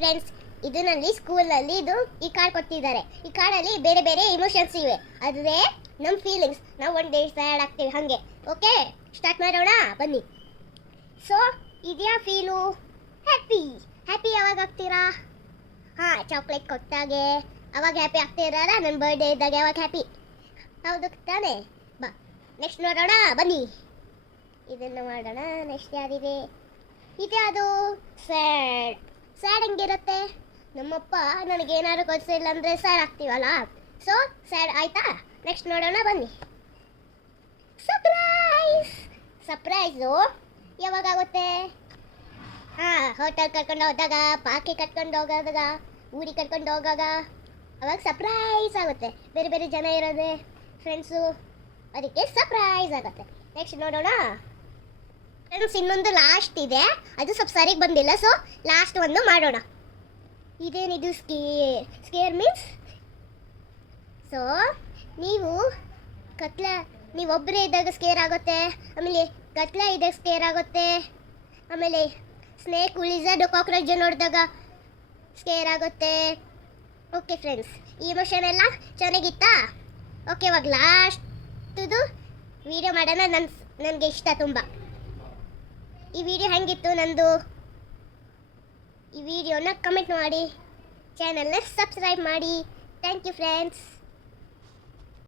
Friends, ಇದು ನನ್ನ ಸ್ಕೂಲಲ್ಲಿ ಈ ಕಾರ್ಡ್ ಕೊಟ್ಟಿದ್ದಾರೆ. ಈ ಕಾರ್ಡಲ್ಲಿ ಬೇರೆ ಬೇರೆ ಇಮೋಷನ್ಸ್ ಇವೆ. ಅದೇ ನಮ್ಮ ಫೀಲಿಂಗ್ಸ್. ನಾವು ಒಂದು ಡೇ ಸ್ಯಾಡ್ ಆಗ್ತೀವಿ ಹಾಗೆ. ಓಕೆ, ಸ್ಟಾರ್ಟ್ ಮಾಡೋಣ ಬನ್ನಿ. ಸೊ ಇದೆಯಾ ಫೀಲು? ಹ್ಯಾಪಿ. ಹ್ಯಾಪಿ ಯಾವಾಗ ಆಗ್ತೀರಾ? ಹಾಂ, ಚಾಕ್ಲೇಟ್ ಕೊಟ್ಟಾಗೆ ಅವಾಗ ಹ್ಯಾಪಿ ಆಗ್ತೀರಲ್ಲ. ನನ್ನ ಬರ್ಡೇ ಇದ್ದಾಗ ಯಾವಾಗ ಹ್ಯಾಪಿ? ಹೌದು ತಾನೇ. ಬಾ ನೆಕ್ಸ್ಟ್ ನೋಡೋಣ ಬನ್ನಿ. ಇದನ್ನು ಮಾಡೋಣ. ನೆಕ್ಸ್ಟ್ ಯಾರಿದೆ? ಇದ್ಯಾವುದು? ಸ್ಯಾಡ್. ಸ್ಯಾಡ್ ಹೆಂಗಿರುತ್ತೆ? ನಮ್ಮಪ್ಪ ನನಗೇನಾದ್ರು ಕೊಡಿಸಿಲ್ಲ ಅಂದರೆ ಸ್ಯಾಡ್ ಆಗ್ತೀವಲ್ಲ. ಸೊ ಸ್ಯಾಡ್ ಆಯ್ತಾ? ನೆಕ್ಸ್ಟ್ ನೋಡೋಣ ಬನ್ನಿ. ಸರ್ಪ್ರೈಸ್. ಸರ್ಪ್ರೈಸು ಯಾವಾಗುತ್ತೆ? ಹಾಂ, ಹೋಟೆಲ್ ಕರ್ಕೊಂಡು ಹೋದಾಗ, ಪಾರ್ಕಿಗೆ ಕರ್ಕೊಂಡು ಹೋಗೋದಾಗ, ಊರಿಗೆ ಕರ್ಕೊಂಡು ಹೋಗಾಗ ಅವಾಗ ಸರ್ಪ್ರೈಸ್ ಆಗುತ್ತೆ. ಬೇರೆ ಬೇರೆ ಜನ ಇರೋದೆ, ಫ್ರೆಂಡ್ಸು, ಅದಕ್ಕೆ ಸರ್ಪ್ರೈಸ್ ಆಗುತ್ತೆ. ನೆಕ್ಸ್ಟ್ ನೋಡೋಣ ಫ್ರೆಂಡ್ಸ್. ಇನ್ನೊಂದು ಲಾಸ್ಟ್ ಇದೆ, ಅದು ಸ್ವಲ್ಪ ಸರಿಗೆ ಬಂದಿಲ್ಲ. ಸೊ ಲಾಸ್ಟ್ ಒಂದು ಮಾಡೋಣ. ಇದೇನಿದು? ಸ್ಕೇರ್. ಸ್ಕೇರ್ ಮೀನ್ಸ್ ಸೊ ನೀವೊಬ್ಬರೇ ಇದ್ದಾಗ ಸ್ಕೇರ್ ಆಗುತ್ತೆ. ಆಮೇಲೆ ಕತ್ಲೆ ಇದ್ದಾಗ ಸ್ಕೇರ್ ಆಗುತ್ತೆ. ಆಮೇಲೆ ಸ್ನೇಕ್, ಲಿಝರ್ಡ್, ಕಾಕ್ರೋಚ್ ನೋಡಿದಾಗ ಸ್ಕೇರ್ ಆಗುತ್ತೆ. ಓಕೆ ಫ್ರೆಂಡ್ಸ್, ಈ ಇಮೋಷನ್ ಎಲ್ಲ ಚೆನ್ನಾಗಿತ್ತಾ? ಓಕೆ, ಇವಾಗ ಲಾಸ್ಟ್ದು ವಿಡಿಯೋ ಮಾಡೋಣ. ನನಗೆ ಇಷ್ಟ ತುಂಬ. ಈ ವಿಡಿಯೋ ಹೆಂಗಿತ್ತು ನಂದು? ಈ ವಿಡಿಯೋನ ಕಮೆಂಟ್ ಮಾಡಿ, ಚಾನಲ್ನ ಸಬ್ಸ್ಕ್ರೈಬ್ ಮಾಡಿ. Thank you friends.